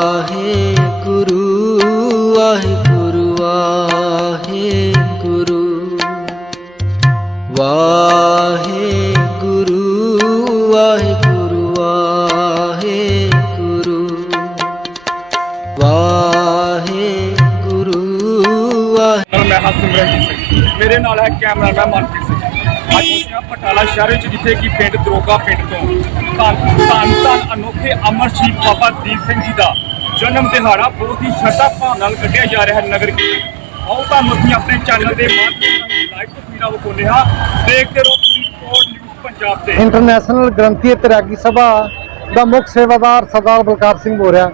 ਵਾਹਿਗੁਰੂ ਵਾਹਿਗੁਰੂ ਵਾਹਿਗੁਰੂ ਵਾਹਿਗੁਰੂ ਵਾਹਿਗੁਰੂ ਵਾਹਿਗੁਰੂ ਵਾਹਿਗੁਰੂ ਵਾਹਿ ਨਾਲ ਮੈਂ ਹਾਂ ਸਿਮਰਨਜੀਤ ਸਿੰਘ ਮੇਰੇ ਨਾਲ ਹੈ ਕੈਮਰਾਮੈਨ ਮਨਪ੍ਰੀਤ ਸਿੰਘ ਅੱਜ ਅਸੀਂ ਹਾਂ ਬਟਾਲਾ ਸ਼ਹਿਰ ਵਿੱਚ ਜਿੱਥੇ ਕਿ ਪਿੰਡ ਦਰੋਗਾ ਪਿੰਡ ਤੋਂ ਧੰਨ ਧੰਨ ਧੰਨ ਅਨੋਖੇ ਅਮਰ ਸ਼ਹੀਦ ਬਾਬਾ ਦੀਪ ਸਿੰਘ ਜੀ ਦਾ ਜਨਮ ਦਿਹਾੜਾ ਬਹੁਤ ਹੀ ਸ਼ਰਧਾ ਭਾਵ ਨਾਲ ਕੱਢਿਆ ਜਾ ਰਿਹਾ ਹੈ ਨਗਰ ਕੀਰਤਨ ਆਓ ਤੁਹਾਨੂੰ ਅਸੀਂ ਆਪਣੇ ਚੈਨਲ ਦੇ ਮਾਧਿਅਮ ਰਾਹੀਂ ਲਾਈਵ ਤਸਵੀਰਾਂ ਵਿਖਾਉਂਦੇ ਹਾਂ। ਦੇਖਦੇ ਰਹੋ ਪੂਰੀ ਰਿਪੋਰਟ ਨਿਊਜ਼ ਪੰਜਾਬ ਤੇ। ਇੰਟਰਨੈਸ਼ਨਲ ਗ੍ਰੰਥੀ ਤੈਰਾਕੀ ਸਭਾ ਦਾ ਮੁੱਖ ਸੇਵਾਦਾਰ ਸਰਦਾਰ ਬਲਕਾਰ ਸਿੰਘ ਬੋਰਿਆ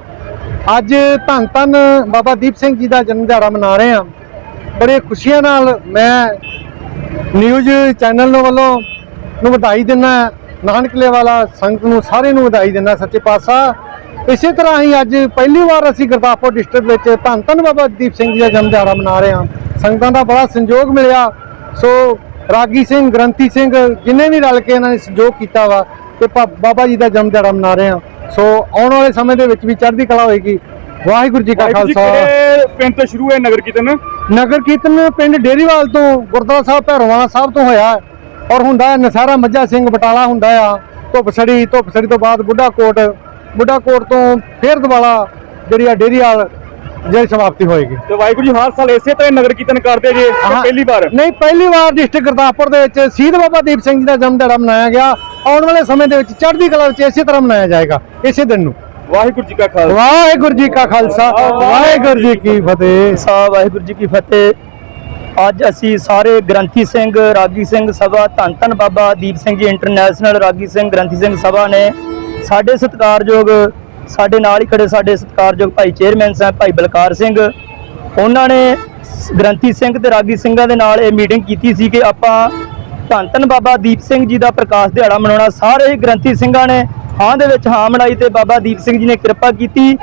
ਅੱਜ ਧੰਨ ਧੰਨ ਬਾਬਾ ਦੀਪ ਸਿੰਘ ਜੀ ਦਾ ਜਨਮ ਦਿਹਾੜਾ ਮਨਾ ਰਹੇ ਹਾਂ। ਬੜੇ ਖੁਸ਼ੀਆਂ ਨਾਲ ਮੈਂ ਨਿਊਜ਼ ਚੈਨਲ ਨੂੰ ਵੱਲੋਂ ਨੂੰ ਵਧਾਈ ਦਿੰਦਾ ਨਾਨਕਲੇ ਵਾਲਾ ਸੰਗਤ ਨੂੰ ਸਾਰੇ ਨੂੰ ਵਧਾਈ ਦਿੰਦਾ ਸੱਚੇ ਪਾਤਸ਼ਾਹ। ਇਸੇ ਤਰ੍ਹਾਂ ਹੀ ਅੱਜ ਪਹਿਲੀ ਵਾਰ ਅਸੀਂ ਗੁਰਦਾਸਪੁਰ ਡਿਸਟ੍ਰਿਕਟ ਵਿੱਚ ਧੰਨ ਧੰਨ ਬਾਬਾ ਦੀਪ ਸਿੰਘ ਜੀ ਦਾ ਜਨਮ ਦਿਹਾੜਾ ਮਨਾ ਰਹੇ ਹਾਂ। ਸੰਗਤਾਂ ਦਾ ਬੜਾ ਸੰਯੋਗ ਮਿਲਿਆ। ਸੋ ਰਾਗੀ ਸਿੰਘ, ਗ੍ਰੰਥੀ ਸਿੰਘ ਜਿੰਨੇ ਵੀ ਰਲ ਕੇ ਇਹਨਾਂ ਨੇ ਸਹਿਯੋਗ ਕੀਤਾ ਵਾ, ਤੇ ਭਾ- ਬਾਬਾ ਜੀ ਦਾ ਜਨਮ ਦਿਹਾੜਾ ਮਨਾ ਰਹੇ ਹਾਂ। ਸੋ ਆਉਣ ਵਾਲੇ ਸਮੇਂ ਦੇ ਵਿੱਚ ਵੀ ਚੜ੍ਹਦੀ ਕਲਾ ਹੋਏਗੀ। ਵਾਹਿਗੁਰੂ ਜੀ ਕਾ ਖਾਲਸਾ। ਪਿੰਡ ਤੋਂ ਸ਼ੁਰੂ ਹੈ ਨਗਰ ਕੀਰਤਨ? ਨਗਰ ਕੀਰਤਨ ਪਿੰਡ ਡੇਰੀਵਾਲ ਤੋਂ ਗੁਰਦੁਆਰਾ ਸਾਹਿਬ ਭੈਰੋਵਾਲਾ ਸਾਹਿਬ ਤੋਂ ਹੋਇਆ। ਔਰ ਹੁੰਦਾ ਹੈ ਨਸਾਰਾ ਮੱਝਾ ਸਿੰਘ ਬਟਾਲਾ ਹੁੰਦਾ ਆ। ਧੁੱਪ ਸੜੀ ਧੁੱਪ ਸੜੀ ਤੋਂ ਬਾਅਦ ਬੁੱਢਾ ਕੋਟ ਬੁੱਢਾ ਕੋਟ ਤੋਂ ਫੇਰ ਦੁਬਾਰਾ ਜਿਹੜੀ ਆ ਡੇਰੀਵਾਲ ਜਿਹੜੀ ਸਮਾਪਤੀ ਹੋਏਗੀ। ਤੇ ਵਾਹਿਗੁਰੂ ਜੀ ਹਰ ਸਾਲ ਇਸੇ ਤਰ੍ਹਾਂ ਨਗਰ ਕੀਰਤਨ ਕਰਦੇ ਜੇ। ਪਹਿਲੀ ਵਾਰ? ਨਹੀਂ ਪਹਿਲੀ ਵਾਰ ਡਿਸਟ੍ਰਿਕਟ ਗੁਰਦਾਸਪੁਰ ਦੇ ਵਿੱਚ ਸ਼ਹੀਦ ਬਾਬਾ ਦੀਪ ਸਿੰਘ ਜੀ ਦਾ ਜਨਮ ਦਿਹਾੜਾ ਮਨਾਇਆ ਗਿਆ। ਆਉਣ ਵਾਲੇ ਸਮੇਂ ਦੇ ਵਿੱਚ ਚੜ੍ਹਦੀ ਕਲਾ ਵਿੱਚ ਇਸੇ ਤਰ੍ਹਾਂ ਮਨਾਇਆ ਜਾਏਗਾ ਇਸੇ ਦਿਨ ਨੂੰ। ਵਾਹਿਗੁਰੂ ਜੀ ਕਾ ਖਾਲਸਾ। ਵਾਹਿਗੁਰੂ ਜੀ ਕਾ ਖਾਲਸਾ। ਵਾਹਿਗੁਰੂ ਜੀ ਕੀ ਫਤਿਹ। ਸਾਹਿਬ ਵਾਹਿਗੁਰੂ ਜੀ ਕੀ ਫਤਿਹ। ਅੱਜ ਅਸੀਂ ਸਾਰੇ ਗ੍ਰੰਥੀ ਸਿੰਘ ਰਾਗੀ ਸਿੰਘ ਸਭਾ ਧੰਨ ਧੰਨ ਬਾਬਾ ਦੀਪ ਸਿੰਘ ਜੀ ਇੰਟਰਨੈਸ਼ਨਲ ਰਾਗੀ ਸਿੰਘ ਗ੍ਰੰਥੀ ਸਿੰਘ ਸਭਾ ਨੇ ਸਾਡੇ ਸਤਿਕਾਰਯੋਗ ਸਾਡੇ ਨਾਲ ਹੀ ਖੜੇ ਸਾਡੇ ਸਤਿਕਾਰਯੋਗ ਭਾਈ ਚੇਅਰਮੈਨ ਸਾਹਿਬ ਭਾਈ ਬਲਕਾਰ ਸਿੰਘ। ਉਹਨਾਂ ਨੇ ਸ- ਗ੍ਰੰਥੀ ਸਿੰਘ ਤੇ ਰਾਗੀ ਸਿੰਘਾਂ ਦੇ ਨਾਲ ਇਹ ਮੀਟਿੰਗ ਕੀਤੀ ਸੀ ਕਿ ਆਪਾਂ ਧੰਨ ਧੰਨ ਬਾਬਾ ਦੀਪ ਸਿੰਘ ਜੀ ਦਾ ਪ੍ਰਕਾਸ਼ ਦਿਹਾੜਾ ਮਨਾਉਣਾ। ਸਾਰੇ ਹੀ ਗ੍ਰੰਥੀ ਸਿੰਘਾਂ ਨੇ ਹਾਂ ਦੇ ਵਿੱਚ ਹਾਂ ਮਿਲਾਈ ਤੇ ਬਾਬਾ ਦੀਪ ਸਿੰਘ ਜੀ ਨੇ ਕਿਰਪਾ ਕੀਤੀ।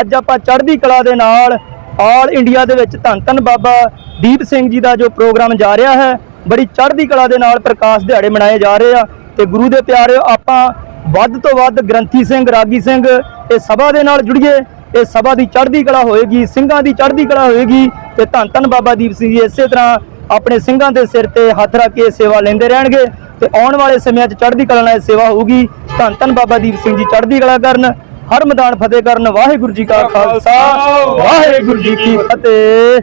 ਅੱਜ ਆਪਾਂ ਚੜ੍ਹਦੀ ਕਲਾ ਦੇ ਨਾਲ ਆਲ ਇੰਡੀਆ ਦੇ ਵਿੱਚ ਧੰਨ ਧੰਨ ਬਾਬਾ ਦੀਪ ਸਿੰਘ ਜੀ ਦਾ ਜੋ ਪ੍ਰੋਗਰਾਮ ਜਾ ਰਿਹਾ ਹੈ, ਬੜੀ ਚੜ੍ਹਦੀ ਕਲਾ ਦੇ ਨਾਲ ਪ੍ਰਕਾਸ਼ ਦਿਹਾੜੇ ਮਨਾਏ ਜਾ ਰਹੇ ਆ। ਤੇ ਗੁਰੂ ਦੇ ਪਿਆਰਿਓ ਆਪਾਂ ਵੱਧ ਤੋਂ ਵੱਧ ਗ੍ਰੰਥੀ ਸਿੰਘ, ਰਾਗੀ ਸਿੰਘ, ਇਹ ਸਭਾ ਦੇ ਨਾਲ ਜੁੜੀਏ। ਇਹ ਸਭਾ ਦੀ ਚੜ੍ਹਦੀ ਕਲਾ ਹੋਏਗੀ, ਸਿੰਘਾਂ ਦੀ ਚੜ੍ਹਦੀ ਕਲਾ ਹੋਏਗੀ ਤੇ ਧੰਨ ਧੰਨ ਬਾਬਾ ਦੀਪ ਸਿੰਘ ਜੀ ਇਸੇ ਤਰ੍ਹਾਂ ਆਪਣੇ ਸਿੰਘਾਂ ਦੇ ਸਿਰ ਤੇ ਹੱਥ ਰੱਖ ਕੇ ਸੇਵਾ ਲੈਂਦੇ ਰਹਿਣਗੇ। ਤੇ ਆਉਣ ਵਾਲੇ ਸਮਿਆਂ 'ਚ ਚੜ੍ਹਦੀ ਕਲਾ ਨਾਲ ਇਹ ਸੇਵਾ ਹੋਊਗੀ। ਧੰਨ ਧੰਨ ਬਾਬਾ ਦੀਪ ਸਿੰਘ ਜੀ, ਚੜ੍ਹਦੀ ਕਲਾ ਕਰਨ, ਹਰ ਮੈਦਾਨ ਫਤਿਹ ਕਰਨ। ਵਾਹਿਗੁਰੂ ਜੀ ਕਾ ਖਾਲਸਾ, ਵਾਹਿਗੁਰੂ ਜੀ ਕੀ ਫਤਿਹ।